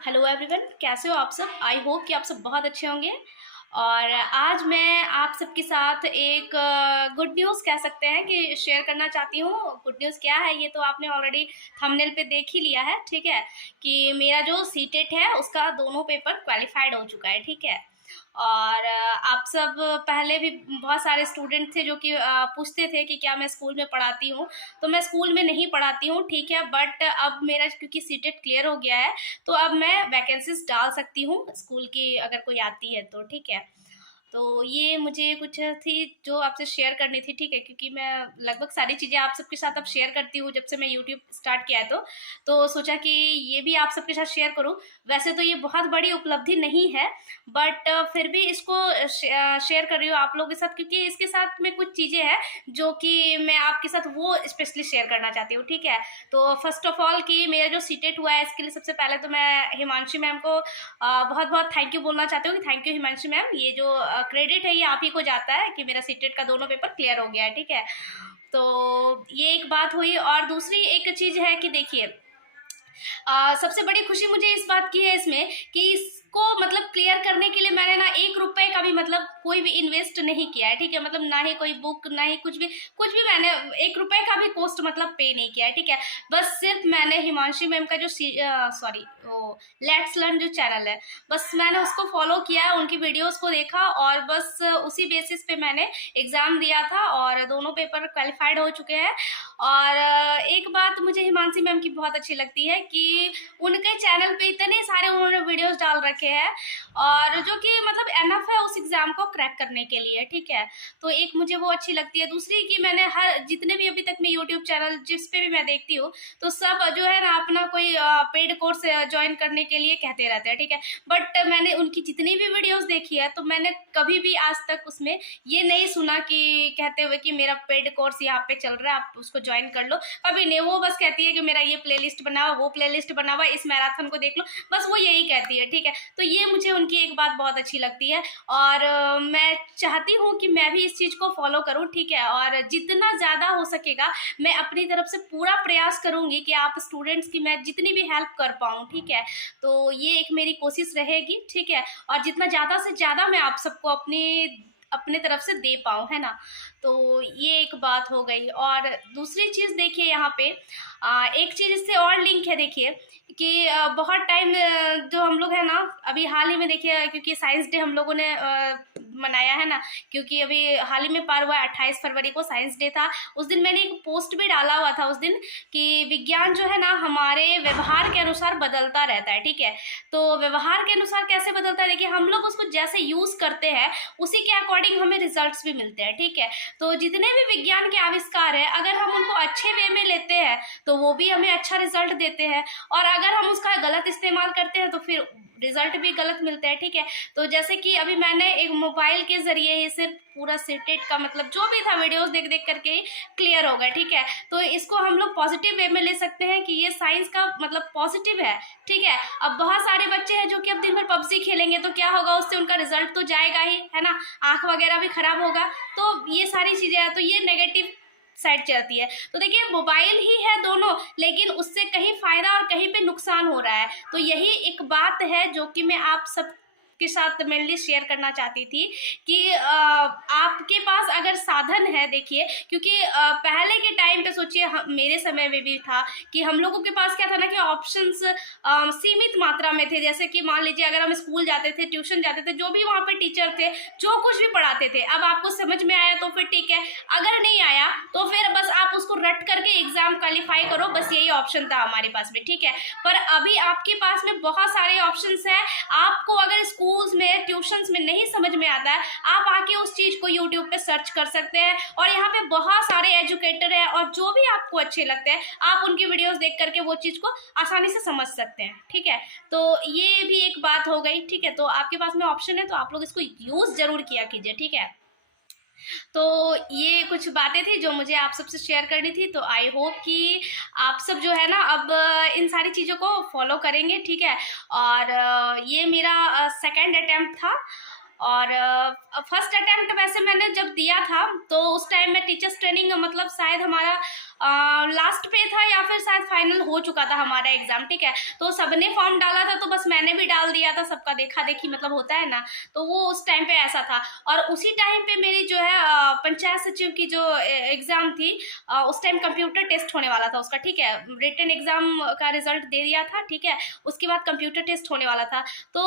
Hello everyone, कैसे हो आप सब। आई होप कि आप सब बहुत अच्छे होंगे। और आज मैं आप सबके साथ एक गुड न्यूज़ कह सकते हैं कि शेयर करना चाहती हूँ। गुड न्यूज़ क्या है ये तो आपने ऑलरेडी थंबनेल पे देख ही लिया है, ठीक है। कि मेरा जो सीटेट है उसका दोनों पेपर क्वालिफाइड हो चुका है, ठीक है। और आप सब पहले भी बहुत सारे स्टूडेंट थे जो कि पूछते थे कि क्या मैं स्कूल में पढ़ाती हूँ। तो मैं स्कूल में नहीं पढ़ाती हूँ, ठीक है। बट अब मेरा क्योंकि सीटेट क्लियर हो गया है तो अब मैं वैकेंसीज डाल सकती हूँ स्कूल की, अगर कोई आती है तो, ठीक है। तो ये मुझे कुछ थी जो आपसे शेयर करनी थी, ठीक है। क्योंकि मैं लगभग सारी चीज़ें आप सबके साथ अब शेयर करती हूँ जब से मैं यूट्यूब स्टार्ट किया है, तो सोचा कि ये भी आप सबके साथ शेयर करूँ। वैसे तो ये बहुत बड़ी उपलब्धि नहीं है, बट फिर भी इसको शेयर कर रही हूँ आप लोगों के साथ, क्योंकि इसके साथ में कुछ चीज़ें हैं जो कि मैं आपके साथ वो स्पेशली शेयर करना चाहती हूँ, ठीक है। तो फर्स्ट ऑफ ऑल कि मेरा जो सीटेट हुआ है इसके लिए सबसे पहले तो मैं हिमांशी मैम को बहुत बहुत थैंक यू बोलना चाहती हूँ कि थैंक यू हिमांशी मैम। ये जो क्रेडिट है ये आप ही को जाता है कि मेरा सीटेट का दोनों पेपर क्लियर हो गया है, ठीक है। तो ये एक बात हुई। और दूसरी एक चीज़ है कि देखिए, सबसे बड़ी खुशी मुझे इस बात की है इसमें कि इसको मतलब क्लियर करने के लिए मैंने ना 1 रुपए का भी मतलब कोई भी इन्वेस्ट नहीं किया है, ठीक है। मतलब ना ही कोई बुक, ना ही कुछ भी मैंने 1 रुपए का भी कॉस्ट मतलब पे नहीं किया है, ठीक है। बस सिर्फ मैंने हिमांशी मैम का जो सॉरी वो लेट्स लर्न जो चैनल है, बस मैंने उसको फॉलो किया है, उनकी वीडियोस को देखा और बस उसी बेसिस पे मैंने एग्ज़ाम दिया था और दोनों पेपर क्वालिफाइड हो चुके हैं। और एक बात मुझे हिमांशी मैम की बहुत अच्छी लगती है कि उनके चैनल पे इतने सारे उन्होंने वीडियोस डाल रखे हैं और जो कि मतलब एनफ है उस एग्ज़ाम को क्रैक करने के लिए, ठीक है। तो एक मुझे वो अच्छी लगती है। दूसरी कि मैंने हर जितने भी अभी तक मैं यूट्यूब चैनल जिस पे भी मैं देखती हूँ तो सब जो है ना अपना कोई पेड कोर्स ज्वाइन करने के लिए कहते रहते हैं, ठीक है। बट मैंने उनकी जितनी भी वीडियोस देखी है तो मैंने कभी भी आज तक उसमें ये नहीं सुना कि कहते हुए कि मेरा पेड कोर्स यहाँ पे चल रहा है आप उसको ज्वाइन कर लो। कभी नहीं, वो बस कहती है कि मेरा ये प्लेलिस्ट बना हुआ, वो प्लेलिस्ट बना हुआ, इस मैराथन को देख लो, बस वो यही कहती है, ठीक है। तो ये मुझे उनकी एक बात बहुत अच्छी लगती है और मैं चाहती हूँ कि मैं भी इस चीज़ को फॉलो करूँ, ठीक है। और जितना ज़्यादा हो सकेगा मैं अपनी तरफ से पूरा प्रयास करूँगी कि आप स्टूडेंट्स की मैं जितनी भी हेल्प कर पाऊँ, ठीक है। तो ये एक मेरी कोशिश रहेगी, ठीक है। और जितना ज़्यादा से ज़्यादा मैं आप सबको अपने तरफ से दे पाऊँ, है ना। तो ये एक बात हो गई। और दूसरी चीज़ देखिए यहाँ पे एक चीज़ इससे और लिंक है, देखिए कि बहुत टाइम जो हम लोग है ना अभी हाल ही में देखिए, क्योंकि साइंस डे हम लोगों ने मनाया है ना, क्योंकि अभी हाल ही में पार हुआ 28 फरवरी को साइंस डे था। उस दिन मैंने एक पोस्ट भी डाला हुआ था उस दिन कि विज्ञान जो है ना हमारे व्यवहार के अनुसार बदलता रहता है, ठीक है। तो व्यवहार के अनुसार कैसे बदलता है, देखिए हम लोग उसको जैसे यूज़ करते हैं उसी के अकॉर्डिंग हमें रिजल्ट्स भी मिलते हैं, ठीक है। तो जितने भी विज्ञान के आविष्कार है अगर हम उनको अच्छे वे में लेते हैं तो वो भी हमें अच्छा रिजल्ट देते हैं, और अगर हम उसका गलत इस्तेमाल करते हैं तो फिर रिजल्ट भी गलत मिलते हैं, ठीक है। तो जैसे कि अभी मैंने एक मोबाइल के जरिए ही सिर्फ पूरा सीटेट का मतलब जो भी था वीडियोस देख देख करके ही क्लियर हो गया, ठीक है। तो इसको हम लोग पॉजिटिव वे में ले सकते हैं कि ये साइंस का मतलब पॉजिटिव है, ठीक है। अब बहुत सारे बच्चे हैं जो कि अब दिन भर पबजी खेलेंगे तो क्या होगा, उससे उनका रिजल्ट तो जाएगा ही, है ना। आंख वगैरह भी खराब होगा। तो ये सारी चीजें हैं, तो ये नेगेटिव साइड चलती है। तो देखिए मोबाइल ही है दोनों, लेकिन उससे कहीं फायदा और कहीं पे नुकसान हो रहा है। तो यही एक बात है जो कि मैं आप सब के साथ मेनली शेयर करना चाहती थी कि आपके पास अगर साधन है, देखिए क्योंकि पहले के टाइम पे सोचिए मेरे समय में भी था कि हम लोगों के पास क्या था ना कि ऑप्शंस सीमित मात्रा में थे। जैसे कि मान लीजिए अगर हम स्कूल जाते थे, ट्यूशन जाते थे, जो भी वहाँ पे टीचर थे जो कुछ भी पढ़ाते थे, अब आपको समझ में आया तो फिर ठीक है, अगर नहीं आया तो फिर बस आप उसको रट करके एग्जाम क्वालिफाई करो, बस यही ऑप्शन था हमारे पास में, ठीक है। पर अभी आपके पास में बहुत सारे ऑप्शंस हैं। आपको अगर स्कूल्स में, ट्यूशंस में नहीं समझ में आता है, आप आके उस चीज को यूट्यूब पे सर्च कर सकते हैं और यहाँ पे बहुत सारे एजुकेटर हैं और जो भी आपको अच्छे लगते हैं आप उनकी वीडियोस देख करके वो चीज को आसानी से समझ सकते हैं, ठीक है। तो ये भी एक बात हो गई, ठीक है। तो आपके पास में ऑप्शन है तो आप लोग इसको यूज जरूर किया कीजिए, ठीक है। तो ये कुछ बातें थी जो मुझे आप सबसे शेयर करनी थी। तो आई होप कि आप सब जो है ना अब इन सारी चीज़ों को फॉलो करेंगे, ठीक है। और ये मेरा सेकंड अटेम्प्ट था और फर्स्ट अटेम्प्ट वैसे मैंने जब दिया था तो उस टाइम में टीचर्स ट्रेनिंग मतलब शायद हमारा लास्ट पे था या फिर शायद फाइनल हो चुका था हमारा एग्जाम, ठीक है। तो सबने फॉर्म डाला था तो बस मैंने भी डाल दिया था, सबका देखा देखी मतलब होता है ना, तो वो उस टाइम पे ऐसा था। और उसी टाइम पे मेरी जो है पंचायत सचिव की जो एग्जाम थी, उस टाइम कंप्यूटर टेस्ट होने वाला था उसका, ठीक है। रिटन एग्जाम का रिजल्ट दे दिया था, ठीक है, उसके बाद कंप्यूटर टेस्ट होने वाला था। तो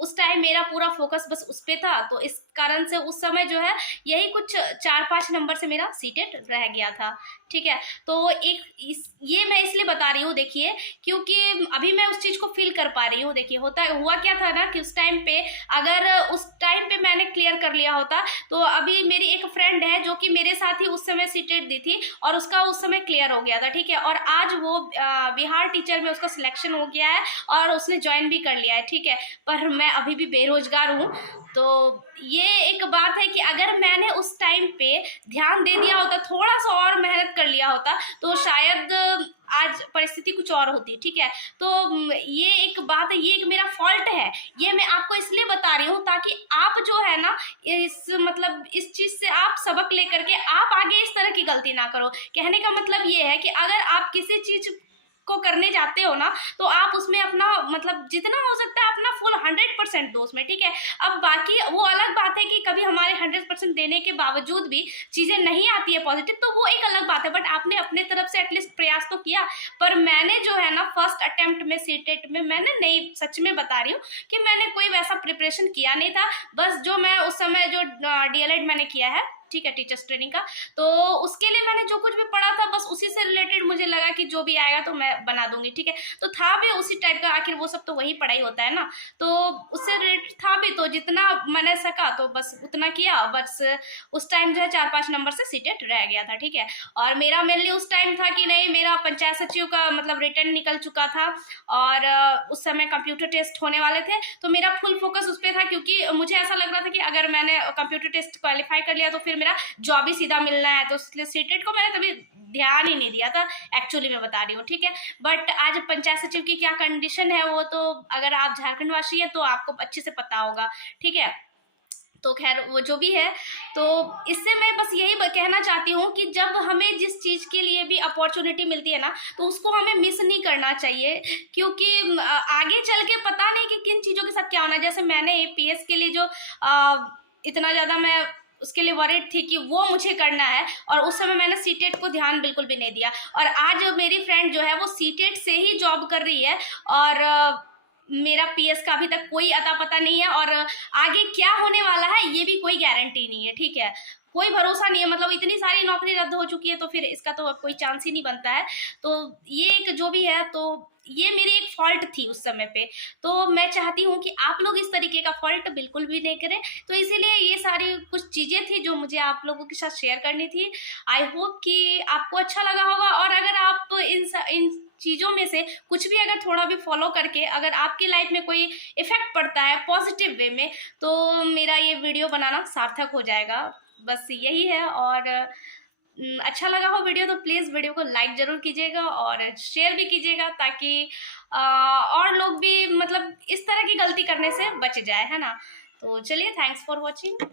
उस टाइम मेरा पूरा फोकस बस उस पे था, तो इस कारण से उस समय जो है यही कुछ 4-5 नंबर से मेरा सीटेट रह गया था, ठीक है। तो ये मैं इसलिए बता रही हूँ, देखिए, क्योंकि अभी मैं उस चीज को फील कर पा रही हूँ। देखिए हुआ क्या था ना कि उस टाइम पे अगर उस टाइम पे मैंने क्लियर कर लिया होता, तो अभी मेरी एक फ्रेंड है जो कि मेरे साथ ही उस समय सीटेट दी थी और उसका उस समय क्लियर हो गया था, ठीक है। और आज वो बिहार टीचर में उसका सिलेक्शन हो गया है और उसने ज्वाइन भी कर लिया है, ठीक है। पर मैं अभी भी बेरोजगार हूँ। तो ये एक बात है कि अगर मैंने उस टाइम पे ध्यान दे दिया होता, थोड़ा सा और मेहनत कर लिया होता, तो शायद आज परिस्थिति कुछ और होती, ठीक है। तो ये एक बात है, ये एक मेरा फॉल्ट है, ये मैं आपको इसलिए बता रही हूँ ताकि आप जो है ना इस चीज से आप सबक लेकर के आप आगे इस तरह की गलती ना करो। कहने का मतलब ये है कि अगर आप किसी चीज को करने जाते हो ना, तो आप उसमें अपना जितना हो सकता है अपना फुल 100% दो उसमें, ठीक है। अब बाकी वो अलग बात है कि कभी हमारे 100% देने के बावजूद भी चीजें नहीं आती है पॉजिटिव, तो वो एक अलग बात है, बट आपने अपने तरफ से एटलीस्ट प्रयास तो किया। पर मैंने जो है ना फर्स्ट अटेम्प्ट में सीटेट में मैंने नहीं, सच में बता रही हूँ कि मैंने कोई वैसा प्रिपरेशन किया नहीं था। बस जो मैं उस समय जो DLED मैंने किया है, ठीक है, टीचर्स ट्रेनिंग का, तो उसके लिए मैंने जो कुछ भी पढ़ा था बस उसी से रिलेटेड मुझे लगा कि जो भी आएगा तो मैं बना दूंगी, ठीक है। तो था भी उसी टाइप का, आखिर वो सब तो वही पढ़ाई होता है ना, तो उससे रिलेटेड था भी, तो जितना मैंने सका तो बस उतना किया। बस उस टाइम जो है 4-5 नंबर से सीटेट रह गया था, ठीक है। और मेरा मेनली उस टाइम था कि नहीं, मेरा पंचायत सचिव का रिटर्न निकल चुका था और उस समय कंप्यूटर टेस्ट होने वाले थे, तो मेरा फुल फोकस उस पर था, क्योंकि मुझे ऐसा लग रहा था कि अगर मैंने कंप्यूटर टेस्ट क्वालिफाई कर लिया तो फिर मेरा जॉब ही सीधा मिलना है, तो इसलिए सीटेट को मैंने तभी ध्यान ही नहीं दिया था, एक्चुअली मैं बता रही हूँ, ठीक है। बट आज पंचायत सचिव की क्या कंडीशन है वो तो अगर आप झारखंड वासी हैं तो आपको अच्छे से पता होगा, ठीक है। तो खैर वो जो भी है, तो इससे मैं बस यही कहना चाहती हूँ कि जब हमें जिस चीज़ के लिए भी अपॉर्चुनिटी मिलती है ना, तो उसको हमें मिस नहीं करना चाहिए, क्योंकि आगे चल के पता नहीं कि किन चीज़ों के साथ क्या होना है। जैसे मैंने APS के लिए जो इतना ज़्यादा मैं उसके लिए वरीड थी कि वो मुझे करना है, और उस समय मैंने सीटेट को ध्यान बिल्कुल भी नहीं दिया, और आज मेरी फ्रेंड जो है वो सीटेट से ही जॉब कर रही है, और मेरा PS का अभी तक कोई अता पता नहीं है, और आगे क्या होने वाला है ये भी कोई गारंटी नहीं है, ठीक है। कोई भरोसा नहीं है, इतनी सारी नौकरी रद्द हो चुकी है, तो फिर इसका तो अब कोई चांस ही नहीं बनता है। तो ये एक जो भी है, तो ये मेरी एक फॉल्ट थी उस समय पे, तो मैं चाहती हूँ कि आप लोग इस तरीके का फॉल्ट बिल्कुल भी नहीं करें। तो इसीलिए ये सारी कुछ चीज़ें थी जो मुझे आप लोगों के साथ शेयर करनी थी। आई होप कि आपको अच्छा लगा होगा, और अगर आप इन चीज़ों में से कुछ भी अगर थोड़ा भी फॉलो करके अगर आपकी लाइफ में कोई इफेक्ट पड़ता है पॉजिटिव वे में, तो मेरा ये वीडियो बनाना सार्थक हो जाएगा, बस यही है। और अच्छा लगा हो वीडियो तो प्लीज़ वीडियो को लाइक ज़रूर कीजिएगा और शेयर भी कीजिएगा, ताकि और लोग भी इस तरह की गलती करने से बच जाए, है ना। तो चलिए, थैंक्स फॉर वॉचिंग।